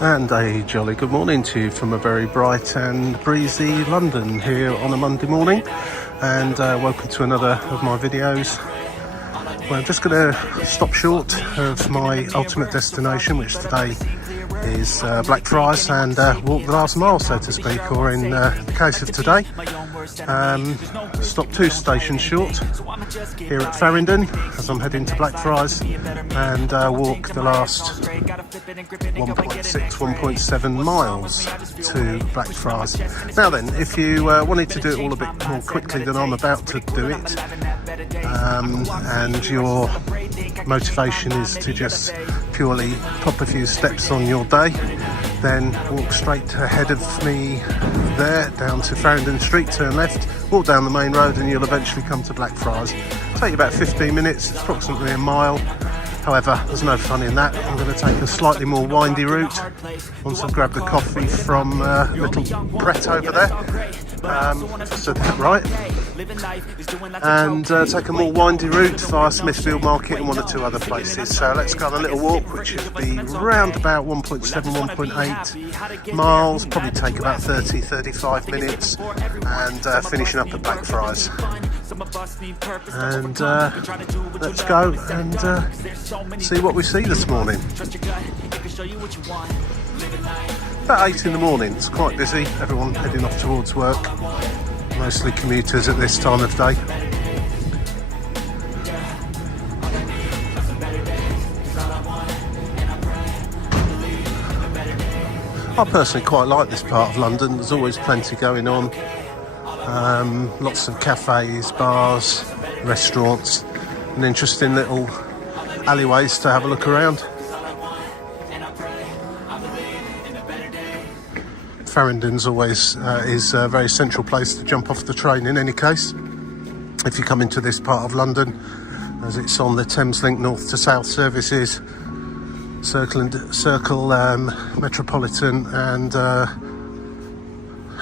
And a jolly good morning to you from a very bright and breezy London here on a Monday morning, and welcome to another of my videos. Well, I'm just going to stop short of my ultimate destination, which today is Blackfriars, and walk the last mile, so to speak, or in the case of today, stop 2 stations short here at Farringdon as I'm heading to Blackfriars, and walk the last 1.7 miles to Blackfriars. Now then, if you wanted to do it all a bit more quickly than I'm about to do it, and your motivation is to just purely pop a few steps on your day, then walk straight ahead of me there down to Farringdon Street, turn left, walk down the main road, and you'll eventually come to Blackfriars. Take you about 15 minutes, it's approximately a mile. However, there's no fun in that. I'm going to take a slightly more windy route once I've grabbed a coffee from little Pret over there, if I said that right, and take a more windy route via Smithfield Market and 1 or 2 other places. So let's go on a little walk, which should be round about 1.7, 1.8 miles, probably take about 30-35 minutes, and finishing up at Blackfriars. And let's go and see what we see this morning. About 8 in the morning, it's quite busy, everyone heading off towards work, mostly commuters at this time of day. I personally quite like this part of London. There's always plenty going on, lots of cafes, bars, restaurants, and interesting little alleyways to have a look around. Farringdon's always is a very central place to jump off the train in any case, if you come into this part of London, as it's on the Thameslink north to south services, Circle Metropolitan and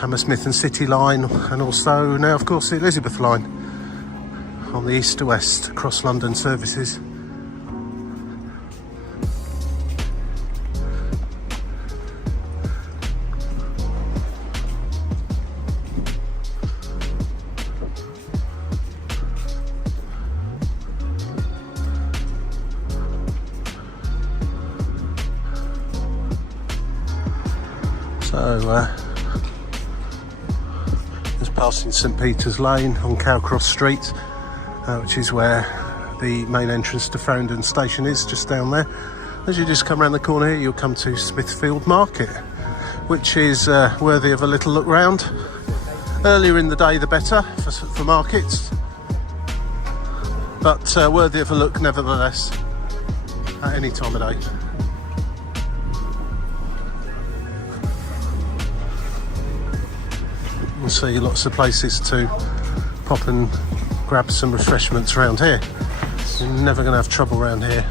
Hammersmith and City line, and also now of course the Elizabeth line on the east to west across London services. So just passing St Peter's Lane on Cowcross Street, which is where the main entrance to Farringdon station is, just down there. As you just come around the corner here, you'll come to Smithfield Market, which is worthy of a little look round. Earlier in the day the better for markets, but worthy of a look nevertheless at any time of day. You'll see lots of places to pop and grab some refreshments around here. You're never going to have trouble around here.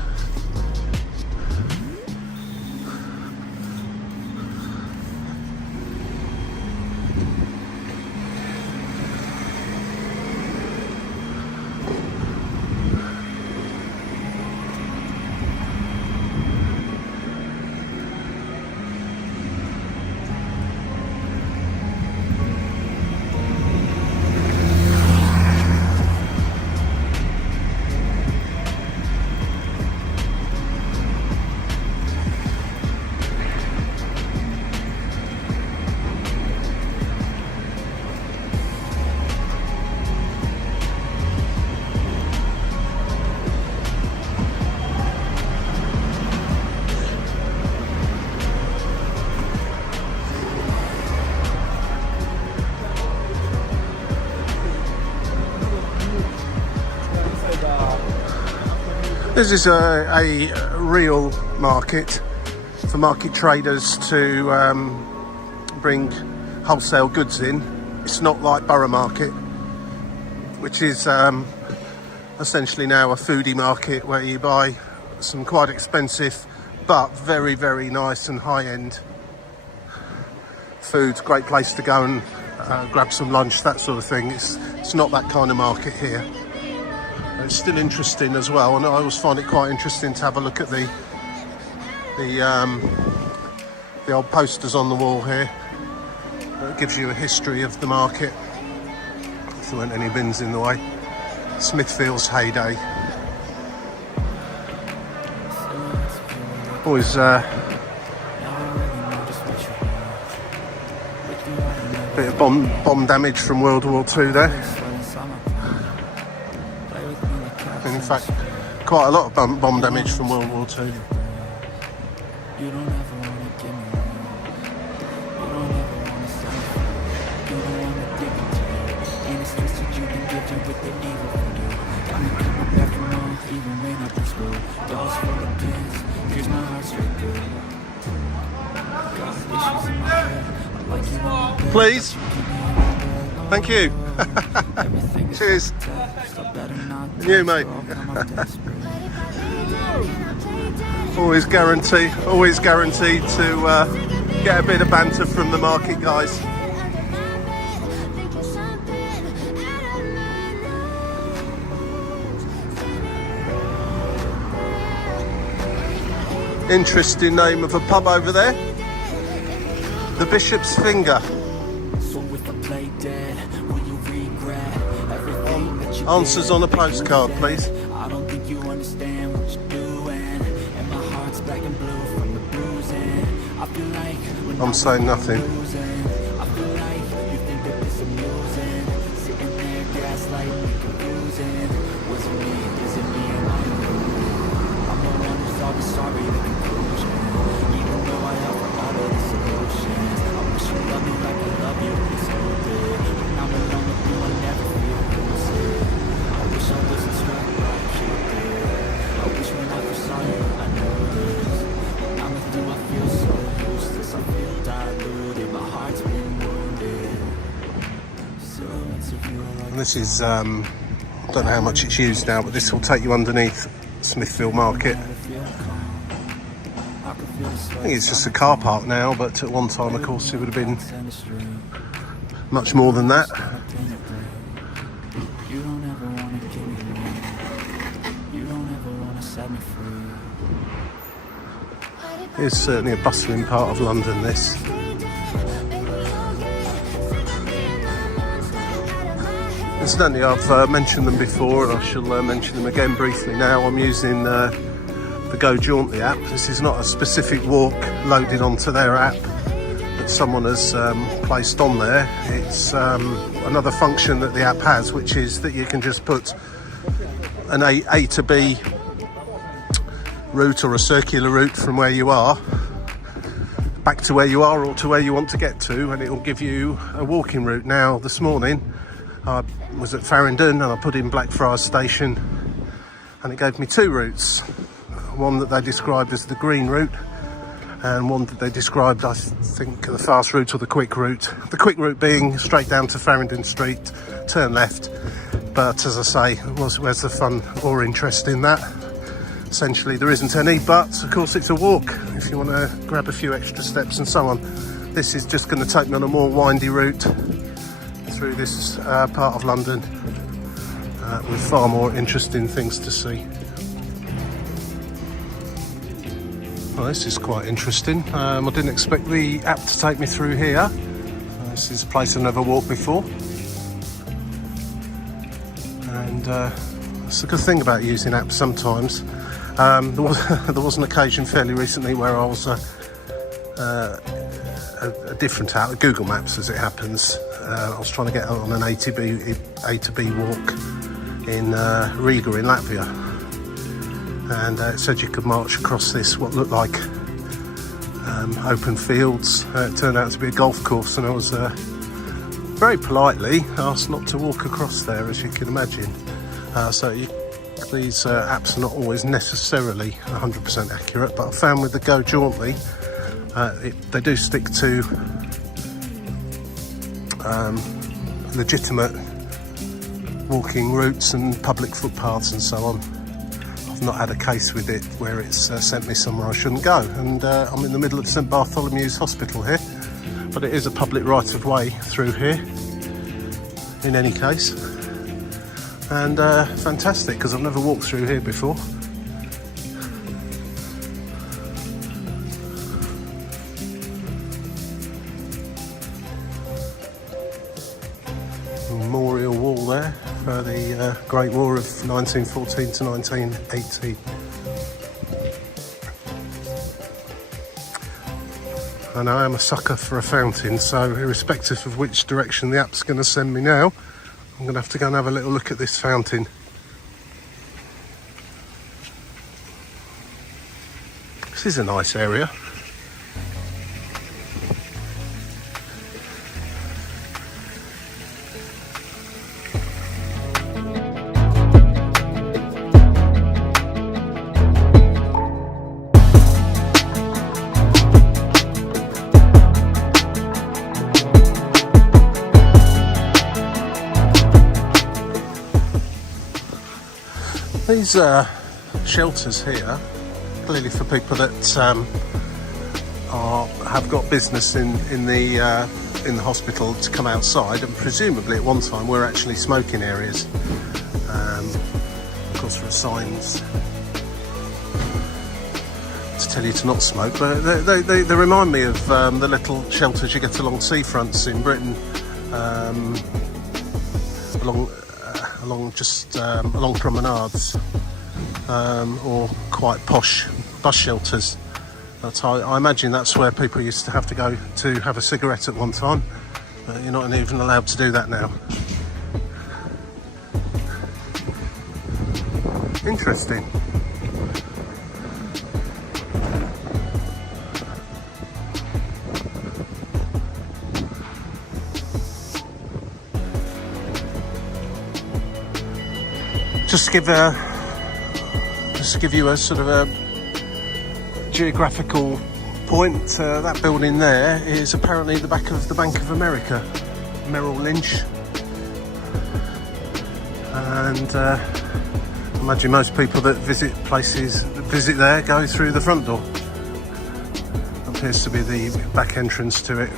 This is a real market for market traders to bring wholesale goods in. It's not like Borough Market, which is essentially now a foodie market where you buy some quite expensive but very, very nice and high-end food. Great place to go and grab some lunch, that sort of thing. It's not that kind of market here. It's still interesting as well, and I always find it quite interesting to have a look at the The old posters on the wall here. It gives you a history of the market. If there weren't any bins in the way. Smithfield's heyday. Always bit of bomb damage from World War II there. In fact, quite a lot of bomb damage from World War II. Please. Thank you. Cheers. And you, mate. always guaranteed to get a bit of banter from the market guys. Interesting name of a pub over there. The Bishop's Finger. Answers on a postcard, please. I don't think you understand what you're doing, and my heart's black and blue from the bruising. I feel like I'm saying nothing. I feel like you think that this amusing. Sitting there gaslighting, confusing. Was it me? Is it me? Am I alone? I'm the one who's always sorry. The conclusion. Even though I offer all of the solutions, I wish you loved me like I love you. It's so good. When I'm alone with you, I never feel lucid. I wish I wasn't struck like you did. I wish when I first saw you, I noticed. When I'm with you, I feel so useless. I feel diluted. My heart's been wounded. Silhouettes of you are like. And this is, I don't know how much it's used now, but this will take you underneath Smithfield Market. I think it's just a car park now, but at one time, of course, it would have been much more than that. You don't ever wanna give me away. You don't ever wanna set me free. It's certainly a bustling part of London, this. Incidentally, I've mentioned them before, and I shall mention them again briefly now. I'm using the Go Jauntly app. This is not a specific walk loaded onto their app that someone has placed on there. It's another function that the app has, which is that you can just put an A to B route or a circular route from where you are back to where you are or to where you want to get to, and it will give you a walking route. Now, this morning I was at Farringdon and I put in Blackfriars Station, and it gave me two routes. One that they described as the green route, and one that they described, I think, the fast route or the quick route. The quick route being straight down to Farringdon Street, turn left. But as I say, where's the fun or interest in that? Essentially, there isn't any, but of course it's a walk if you want to grab a few extra steps and so on. This is just going to take me on a more windy route through this part of London with far more interesting things to see. Well, this is quite interesting. I didn't expect the app to take me through here. This is a place I've never walked before. And it's a good thing about using apps sometimes. There was an occasion fairly recently where I was a different app, Google Maps as it happens. I was trying to get on an A to B walk in Riga in Latvia. And it said you could march across this, what looked like open fields. It turned out to be a golf course, and I was very politely asked not to walk across there, as you can imagine. These apps are not always necessarily 100% accurate, but I found with the Go Jauntly, they do stick to legitimate walking routes and public footpaths and so on. I've not had a case with it where it's sent me somewhere I shouldn't go, and I'm in the middle of St Bartholomew's Hospital here, but it is a public right of way through here in any case, and fantastic because I've never walked through here before. for the Great War of 1914 to 1918. And I am a sucker for a fountain, so irrespective of which direction the app's going to send me now, I'm going to have to go and have a little look at this fountain. This is a nice area. These shelters here, clearly for people that have got business in the hospital to come outside, and presumably at one time were actually smoking areas. Of course, there are signs to tell you to not smoke, but they remind me of the little shelters you get along seafronts in Britain, along promenades, or quite posh bus shelters. I imagine that's where people used to have to go to have a cigarette at one time, but you're not even allowed to do that now. Interesting. Just to give you a sort of a geographical point, that building there is apparently the back of the Bank of America, Merrill Lynch, and I imagine most people that visit there go through the front door. Appears to be the back entrance to it.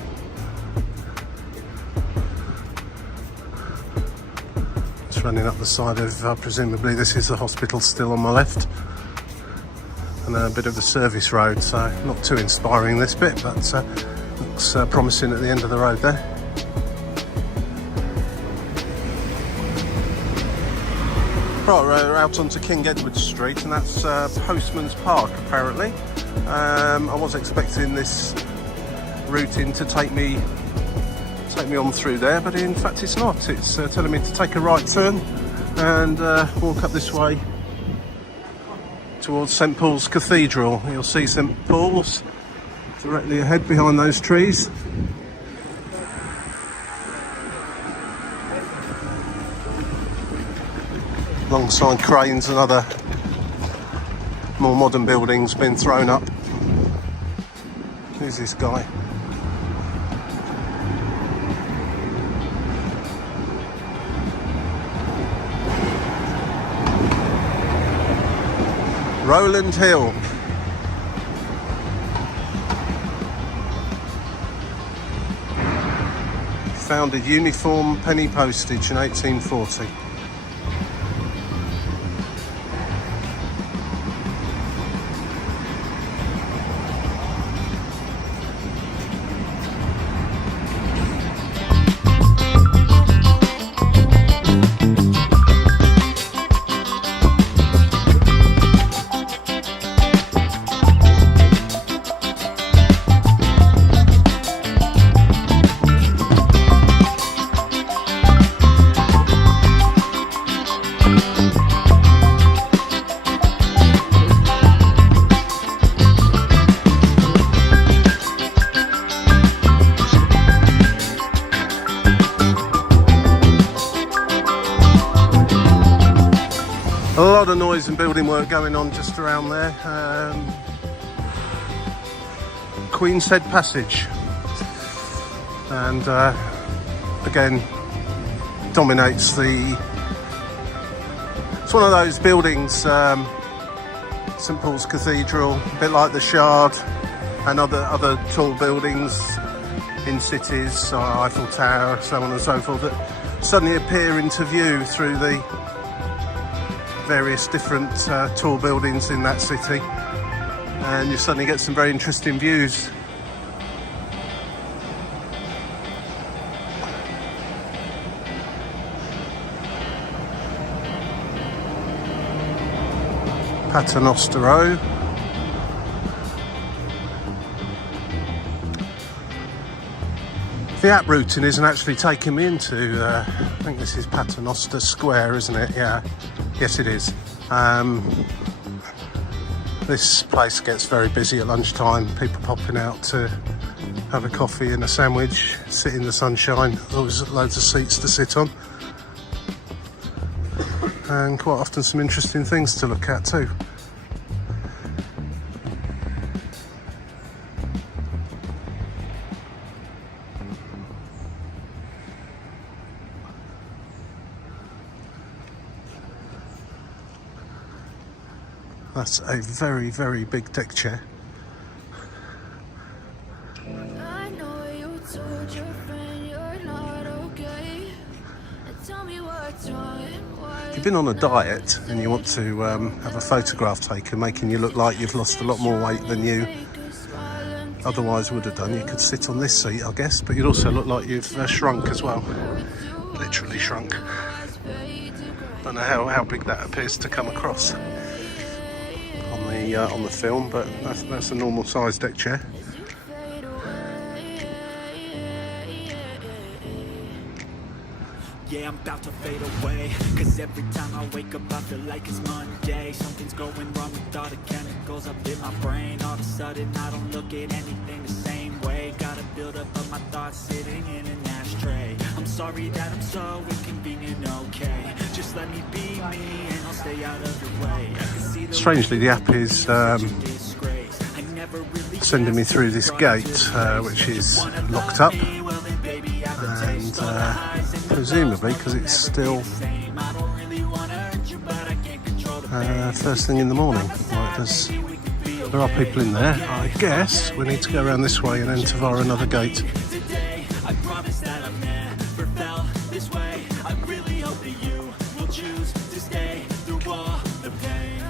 Running up the side of, presumably this is the hospital still on my left, and a bit of the service road, so not too inspiring this bit, but looks promising at the end of the road there. Right, we're out onto King Edward Street, and that's Postman's Park apparently. I was expecting this route in to take me on through there, but in fact it's not. It's telling me to take a right turn and walk up this way towards St Paul's Cathedral. You'll see St Paul's directly ahead behind those trees. Alongside cranes and other more modern buildings being thrown up. Who's this guy? Rowland Hill. Founded uniform penny postage in 1840. A lot of noise and building work going on just around there. Queen's Head Passage, and again dominates the. It's one of those buildings, St Paul's Cathedral, a bit like the Shard and other tall buildings in cities, Eiffel Tower, so on and so forth, that suddenly appear into view through the various different tall buildings in that city, and you suddenly get some very interesting views. Paternoster Row. The app routing isn't actually taking me into, I think this is Paternoster Square, isn't it? Yeah, yes it is. This place gets very busy at lunchtime, people popping out to have a coffee and a sandwich, sit in the sunshine, always loads of seats to sit on. And quite often some interesting things to look at too. That's a very, very big deck chair. I know you told your friend you're not okay. Tell me what's wrong and why. If you've been on a diet and you want to have a photograph taken making you look like you've lost a lot more weight than you otherwise would have done, you could sit on this seat, I guess, but you'd also look like you've shrunk as well. Literally shrunk. Don't know how big that appears to come across on the film, but that's a normal size deck chair. Yeah, I'm about to fade away, cause every time I wake up I feel like it's Monday. Something's going wrong with all the chemicals up in my brain. All of a sudden I don't look at anything the same way. Gotta build up of my thoughts sitting in an ashtray. I'm sorry that I'm so inconvenient, okay. Just let me be me and I'll stay out of your way. I can see the Strangely, the app is sending me through this gate, which is locked up, and presumably because it's still first thing in the morning. Right, there are people in there. I guess we need to go around this way and enter via another gate. I promise that I've never felt this way. I really hope that you will choose to stay through all the pain.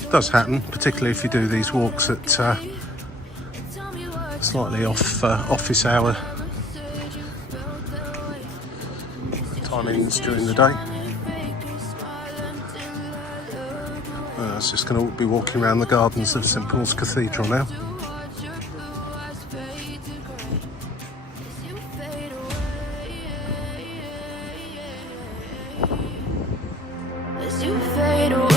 It does happen, particularly if you do these walks at slightly off office hour timings during the day. I was just going to be walking around the gardens of St Paul's Cathedral now. As you fade away.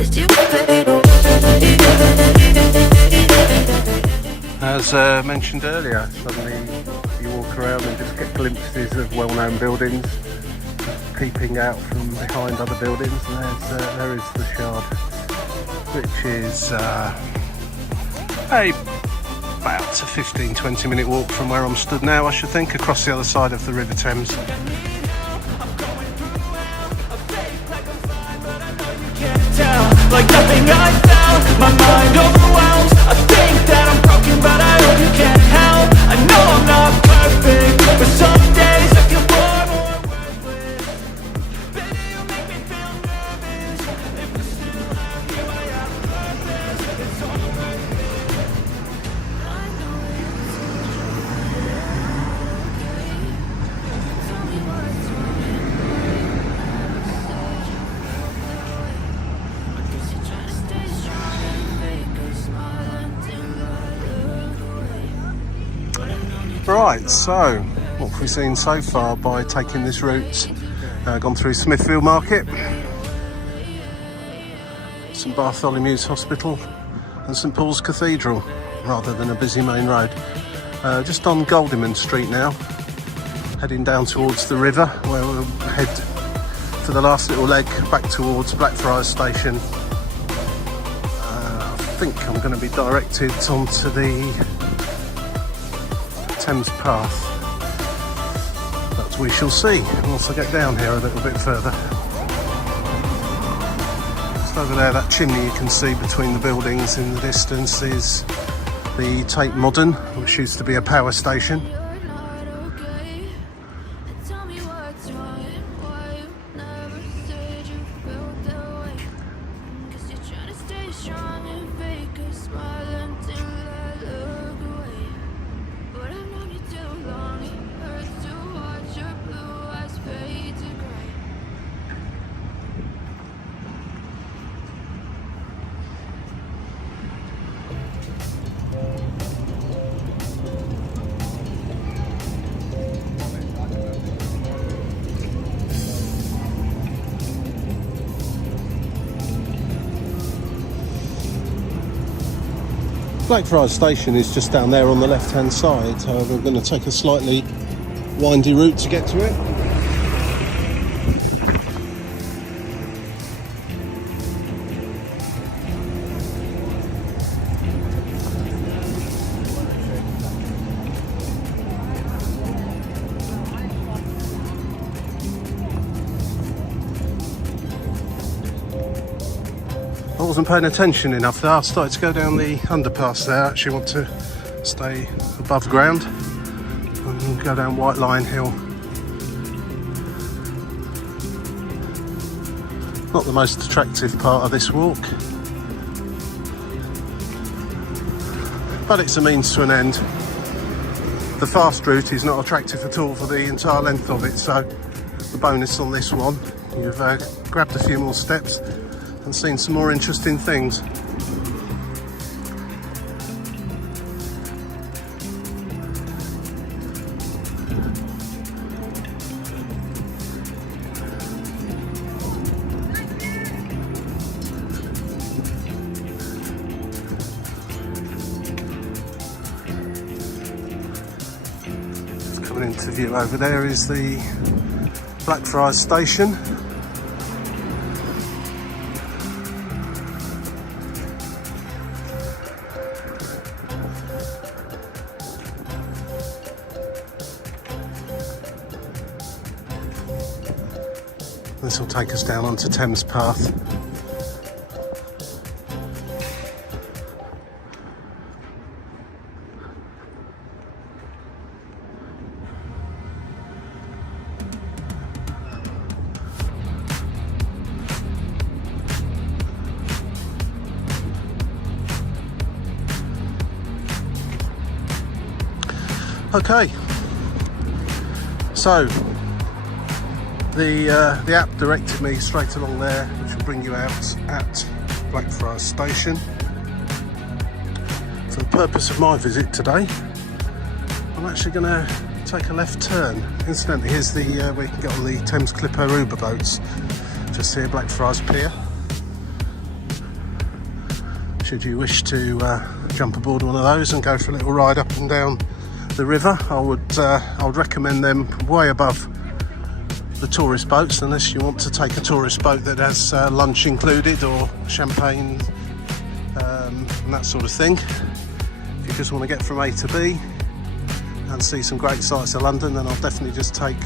As you fade away. As mentioned earlier, suddenly you walk around and just get glimpses of well-known buildings peeping out from behind other buildings, and there is the Shard, which is about a 15-20 minute walk from where I'm stood now, I should think, across the other side of the River Thames. Like nothing I felt, my mind overwhelms. I think that I'm broken, but I hope you can't help. I know I'm not perfect, but some days I feel far more worthless. Baby, you make me feel nervous. If I still love you, I have a purpose. It's all worth it. I know you told your friend you're okay. Tell me what's wrong and why you never said you felt that way. I guess you're trying to stay strong and fake a smile until I look away. But I've known you. Right, so what have we seen so far by taking this route? Gone through Smithfield Market, St Bartholomew's Hospital and St Paul's Cathedral, rather than a busy main road. Just on Goldingman Street now, heading down towards the river, where we'll head for the last little leg back towards Blackfriars Station. I think I'm going to be directed onto the Thames Path, but we shall see once I get down here a little bit further. Just over there, that chimney you can see between the buildings in the distance is the Tate Modern, which used to be a power station. You're not okay. Tell me what's wrong and why you never said you felt that way. 'Cause you're trying to stay strong and fake a smile until I look away. But I've known you too long. It hurts to watch your blue eyes fade to gray. Blackfriars Station is just down there on the left hand side, so we're going to take a slightly windy route to get to it. I wasn't paying attention enough there. I started to go down the underpass there. I actually want to stay above ground and go down White Lion Hill. Not the most attractive part of this walk, but it's a means to an end. The fast route is not attractive at all for the entire length of it, so the bonus on this one, you've grabbed a few more steps and seen some more interesting things. Just coming into view over there is the Blackfriars Station. This will take us down onto Thames Path. Okay, so the app directed me straight along there, which will bring you out at Blackfriars Station. For the purpose of my visit today, I'm actually going to take a left turn. Incidentally, here's the where you can get on the Thames Clipper Uber boats, just here, Blackfriars Pier. Should you wish to jump aboard one of those and go for a little ride up and down the river, I would recommend them way above the tourist boats, unless you want to take a tourist boat that has lunch included or champagne and that sort of thing. If you just want to get from A to B and see some great sights of London, then I'll definitely just take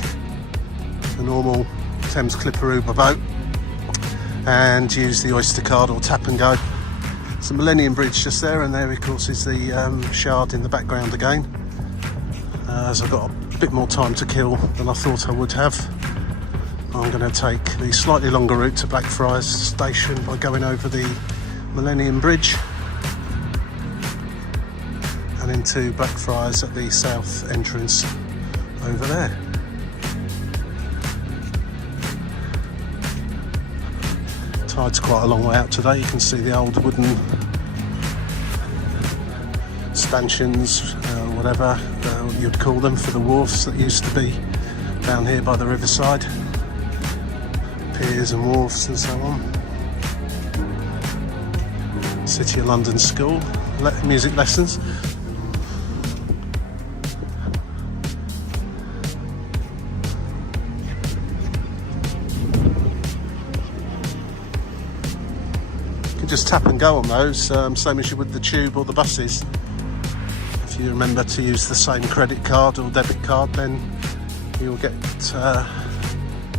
the normal Thames Clipper Uber boat and use the Oyster card or tap and go. It's the Millennium Bridge just there, and there of course is the Shard in the background again. As I've got a bit more time to kill than I thought I would have, I'm going to take the slightly longer route to Blackfriars Station by going over the Millennium Bridge and into Blackfriars at the south entrance over there. Tide's quite a long way out today. You can see the old wooden stanchions, whatever you'd call them, for the wharfs that used to be down here by the riverside. Piers and wharfs and so on. City of London School, music lessons. You can just tap and go on those, same as you would the tube or the buses. If you remember to use the same credit card or debit card, then you'll get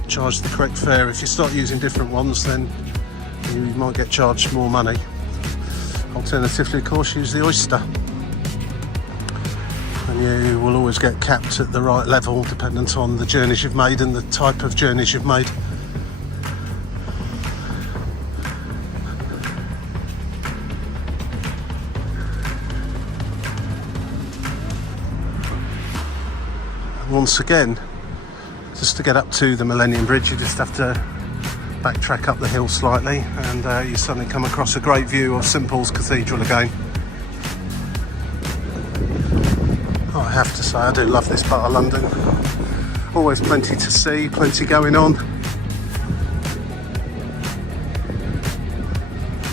charged the correct fare. If you start using different ones, then you might get charged more money. Alternatively, of course, use the Oyster, and you will always get capped at the right level dependent on the journeys you've made and the type of journeys you've made. Once again, just to get up to the Millennium Bridge, you just have to backtrack up the hill slightly, and you suddenly come across a great view of St Paul's Cathedral again. Oh, I have to say, I do love this part of London. Always plenty to see, plenty going on.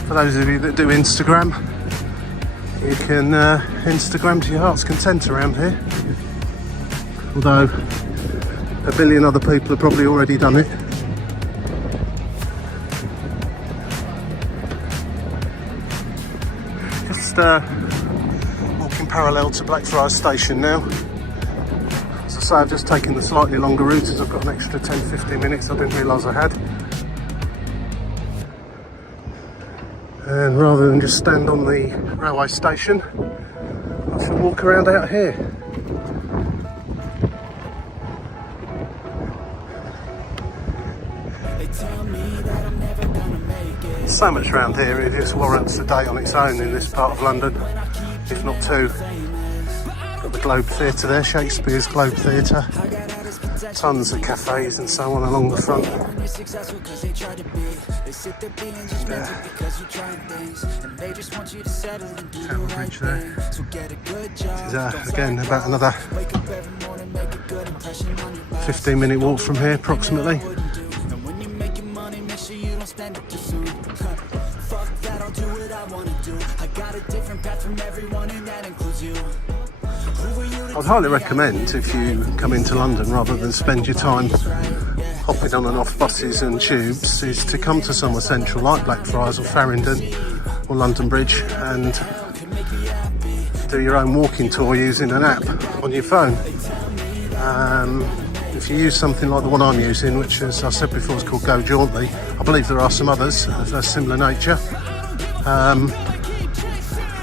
For those of you that do Instagram, you can Instagram to your heart's content around here. Although a billion other people have probably already done it. Just walking parallel to Blackfriars Station now. As I say, I've just taken the slightly longer route as I've got an extra 10-15 minutes I didn't realise I had. And rather than just stand on the railway station, I shall walk around out here. So much around here, it just warrants a day on its own in this part of London, if not two. Got the Globe Theatre there, Shakespeare's Globe Theatre. Tons of cafes and so on along the front. Tower Bridge there. This is again about another 15-minute walk from here approximately. I'd highly recommend, if you come into London, rather than spend your time hopping on and off buses and tubes, is to come to somewhere central like Blackfriars or Farringdon or London Bridge and do your own walking tour using an app on your phone. If you use something like the one I'm using, which, as I said before, is called Go Jauntly, I believe there are some others of a similar nature.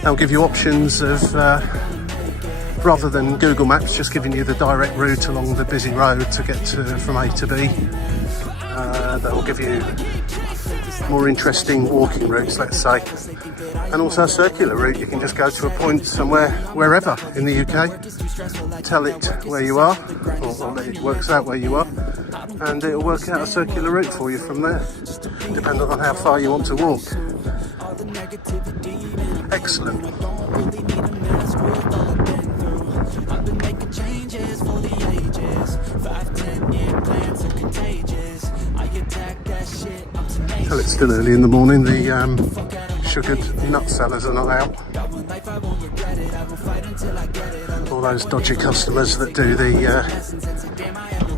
They'll give you options of, rather than Google Maps just giving you the direct route along the busy road to get from A to B, they'll give you more interesting walking routes, let's say, and also a circular route. You can just go to a point somewhere, wherever in the UK, tell it where you are, or it works out where you are, and it'll work out a circular route for you from there, depending on how far you want to walk. Excellent. Well, it's still early in the morning. The sugared nut sellers are not out. All those dodgy customers that do the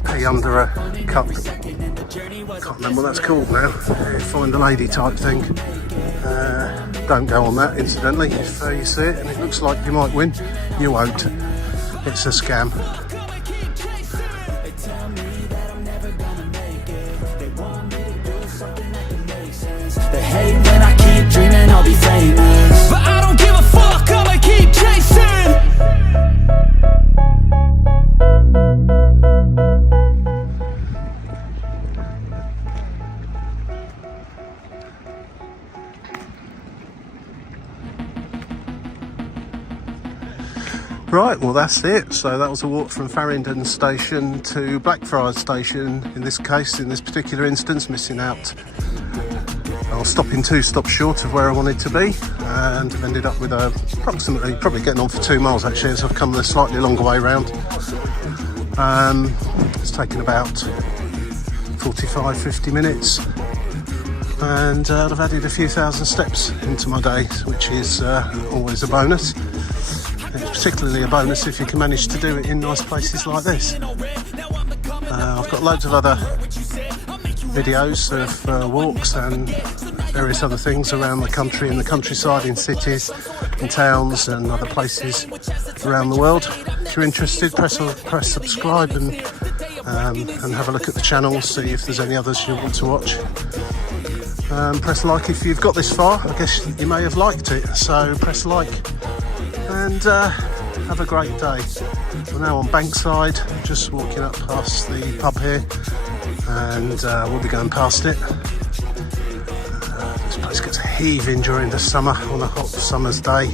pay under a cup. Can't remember what that's called now. Find a lady type thing. Don't go on that, incidentally. If you see it and it looks like you might win, you won't. It's a scam. They hate when I keep dreaming I'll be famous, but I don't give a fuck, I'ma keep chasing. Right, well that's it. So that was a walk from Farringdon Station to Blackfriars Station, in this case, in this particular instance, missing out. I was stopping 2 stops short of where I wanted to be, and I've ended up with approximately, probably getting on for 2 miles actually, as I've come the slightly longer way round. It's taken about 45-50 minutes, and I've added a few thousand steps into my day, which is always a bonus. It's particularly a bonus if you can manage to do it in nice places like this. I've got loads of other videos of walks and various other things around the country, in the countryside, in cities, in towns and other places around the world. If you're interested, press subscribe and have a look at the channel, see if there's any others you want to watch. Press like if you've got this far. I guess you may have liked it, so press like and have a great day. We're now on Bankside, just walking up past the pub here, and we'll be going past it. This place gets heaving during the summer on a hot summer's day.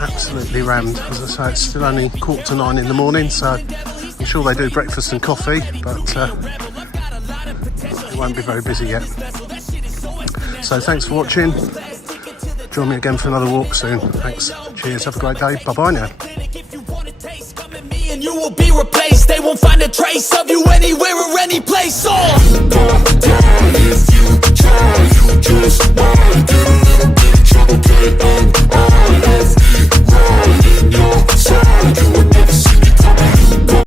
Absolutely rammed. As I say, it's still only 8:45 in the morning, so I'm sure they do breakfast and coffee, but it won't be very busy yet. So thanks for watching. Join me again for another walk soon. Thanks. Cheers. Have a great day. Bye-bye now. And you will be replaced. They won't find a trace of you anywhere or any place.